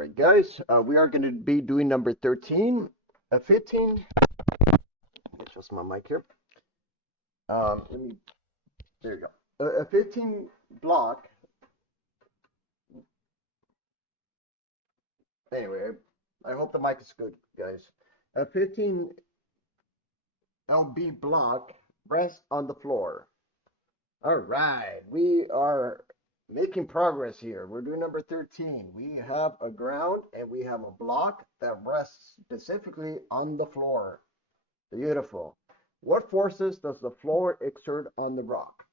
right, guys, we are going to be doing number 13, a 15. Adjust my mic here. Let me, there you go. A 15 block. Anyway, I hope the mic is good, guys. A 15 LB block rests on the floor. All right, we are making progress here. We're doing number 13. We have a ground and we have a block that rests specifically on the floor. Beautiful. What forces does the floor exert on the rock?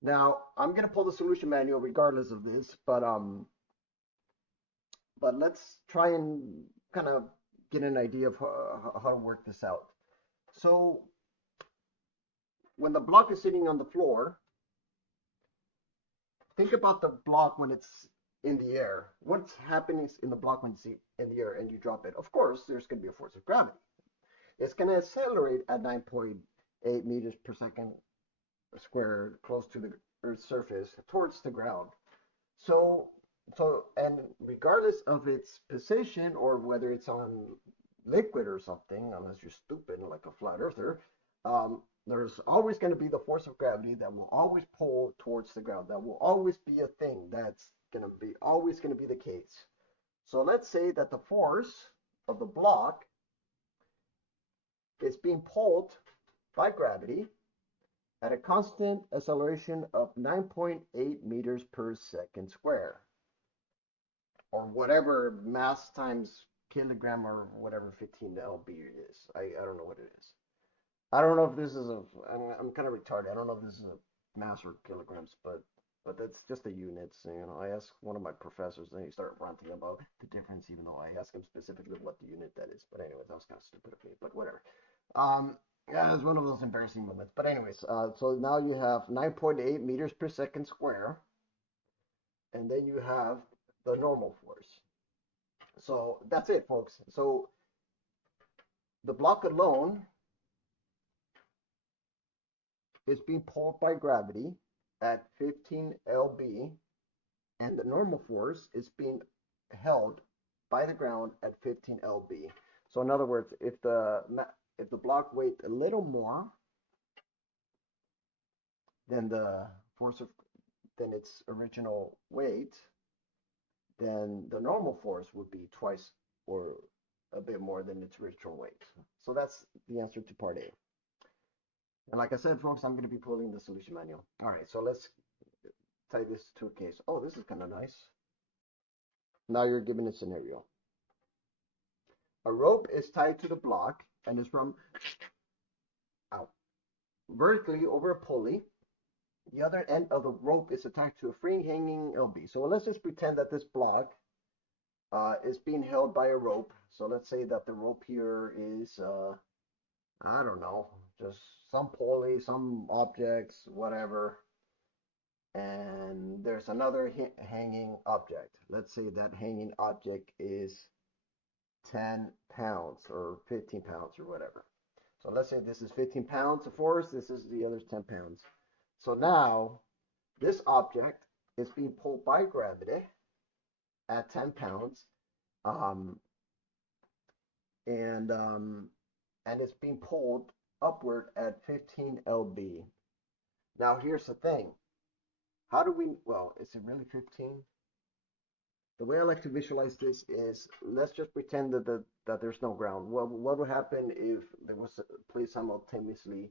Now, I'm gonna pull the solution manual regardless of this, but let's try and kind of get an idea of how to work this out. So, when the block is sitting on the floor, think about the block when it's in the air. What's happening in the block when it's in the air and you drop it? Of course, there's gonna be a force of gravity. It's gonna accelerate at 9.8 meters per second square close to the Earth's surface towards the ground. So, and regardless of its position or whether it's on liquid or something, unless you're stupid like a flat earther, there's always going to be the force of gravity that will always pull towards the ground. That will always be a thing. That's going to be always going to be the case. So let's say that the force of the block is being pulled by gravity at a constant acceleration of 9.8 meters per second square, or whatever mass times kilogram or whatever 15 lb is. I don't know what it is. I don't know if this is I'm kind of retarded. I don't know if this is a mass or kilograms, but that's just the units. You know, I asked one of my professors, and he started ranting about the difference, even though I asked him specifically what the unit that is. But anyway, that was kind of stupid of me. But whatever. Yeah, it's one of those embarrassing moments. But anyways, so now you have 9.8 meters per second square, and then you have the normal force. So that's it, folks. So the block alone is being pulled by gravity at 15 lb, and the normal force is being held by the ground at 15 lb. So in other words, if the block weighed a little more than the force of than its original weight, then the normal force would be twice or a bit more than its original weight. So that's the answer to part A. And like I said, folks, I'm going to be pulling the solution manual. All right, so let's tie this to a case. Oh, this is kind of nice. Now you're given a scenario. A rope is tied to the block and is from out vertically over a pulley. The other end of the rope is attached to a free hanging LB. So let's just pretend that this block is being held by a rope. So let's say that the rope here is, I don't know, just some pulley, some objects, whatever. And there's another hanging object. Let's say that hanging object is 10 pounds or 15 pounds or whatever. So let's say this is 15 pounds of force, this is the other 10 pounds. So now this object is being pulled by gravity at 10 pounds, um, and it's being pulled upward at 15 lb. Now here's the thing. How do we, well, is it really 15? The way I like to visualize this is, let's just pretend that there's no ground. Well, what would happen if there was placed simultaneously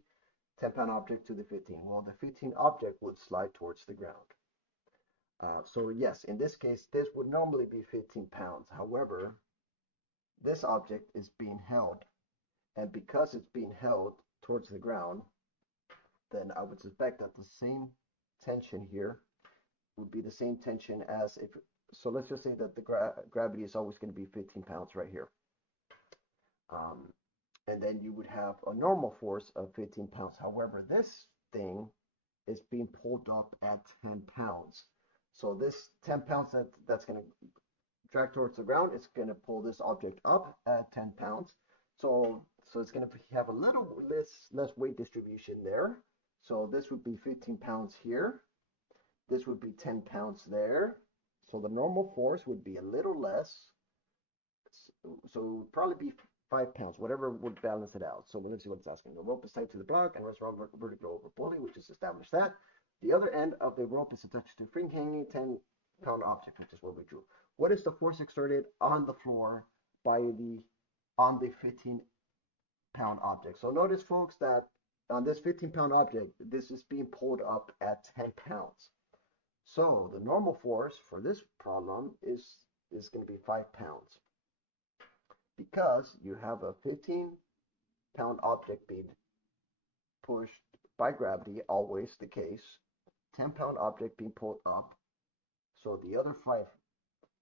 10-pound object to the 15? Well, the 15 object would slide towards the ground. So yes, in this case, this would normally be 15 pounds. However, this object is being held, and because it's being held towards the ground, then I would suspect that the same tension here would be the same tension as if, so let's just say that the gravity is always going to be 15 pounds right here. And then you would have a normal force of 15 pounds. However, this thing is being pulled up at 10 pounds. So this 10 pounds that's going to drag towards the ground, it's going to pull this object up at 10 pounds. So it's going to have a little less weight distribution there. So this would be 15 pounds here. This would be 10 pounds there. So the normal force would be a little less. so it would probably be 5 pounds, whatever would balance it out. So let's see what it's asking. The rope is tied to the block and rests vertically over pulley, which is established that. The other end of the rope is attached to a free hanging 10-pound object, which is what we drew. What is the force exerted on the floor on the 15-pound object? So notice, folks, that on this 15-pound object, this is being pulled up at 10 pounds. So the normal force for this problem is going to be 5 pounds. Because you have a 15-pound object being pushed by gravity, always the case, 10-pound object being pulled up. So the other 5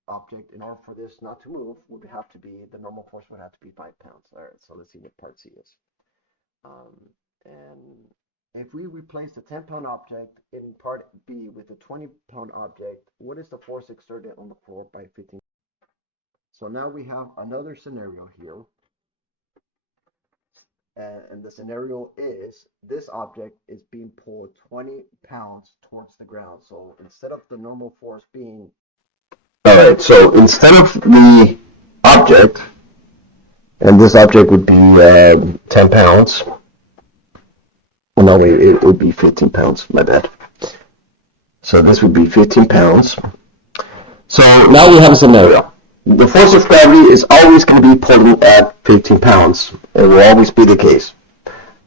object, in order for this not to move, would have to be, the normal force would have to be 5 pounds. All right, so let's see what part C is. And if we replace the 10-pound object in part B with a 20-pound object, what is the force exerted on the floor by 15? So now we have another scenario here. And the scenario is this object is being pulled 20 pounds towards the ground. So instead of the normal force being... All right, so instead of the object, and this object would be 10 pounds. Well, no, wait, it would be 15 pounds, my bad. So this would be 15 pounds. So now we have a scenario. The force of gravity is always going to be pulling at 15 pounds. It will always be the case.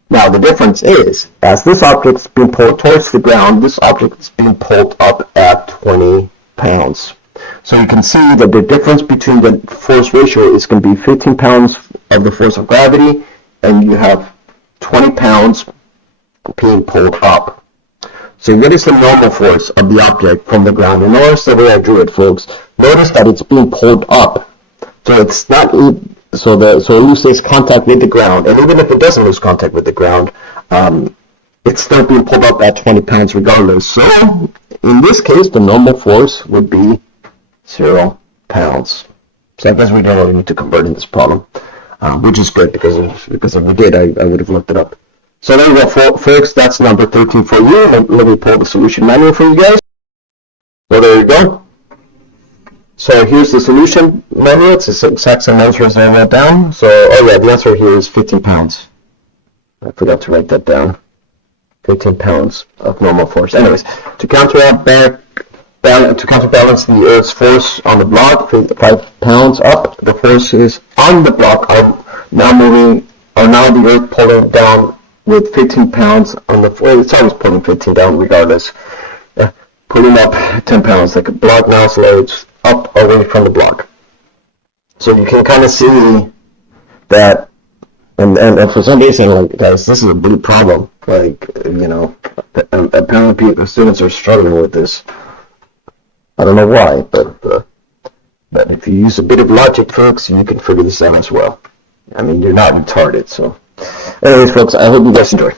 Now the difference is, as this object is being pulled towards the ground, this object is being pulled up at 20 pounds. So you can see that the difference between the force ratio is going to be 15 pounds of the force of gravity, and you have 20 pounds being pulled up. So what is the normal force of the object from the ground? And notice the way I drew it, folks. Notice that it's being pulled up. So it's not, so it loses contact with the ground. And even if it doesn't lose contact with the ground, it's still being pulled up at 20 pounds regardless. So in this case, the normal force would be 0 pounds. So I guess we don't really need to convert in this problem, which is good because if we did, I would have looked it up. So there you go, folks. That's number 13 for you. Let me pull the solution manual for you guys. So there you go. So here's the solution manual. It's the exact same answer as I wrote down. So, oh yeah, the answer here is 15 pounds. I forgot to write that down. 15 pounds of normal force. Anyways, to counterbalance the Earth's force on the block, 5 pounds up, the forces on the block are now the Earth pulling down with 15 pounds on the floor. It's always pulling 15 down regardless. Pulling up 10 pounds like a block now slows up away from the block. So you can kind of see that, and for some reason, like, guys, this is a big problem. Like, you know, apparently students are struggling with this. I don't know why, but if you use a bit of logic, folks, you can figure this out as well. I mean, you're not retarded, so. Anyways, folks, I hope you guys enjoy.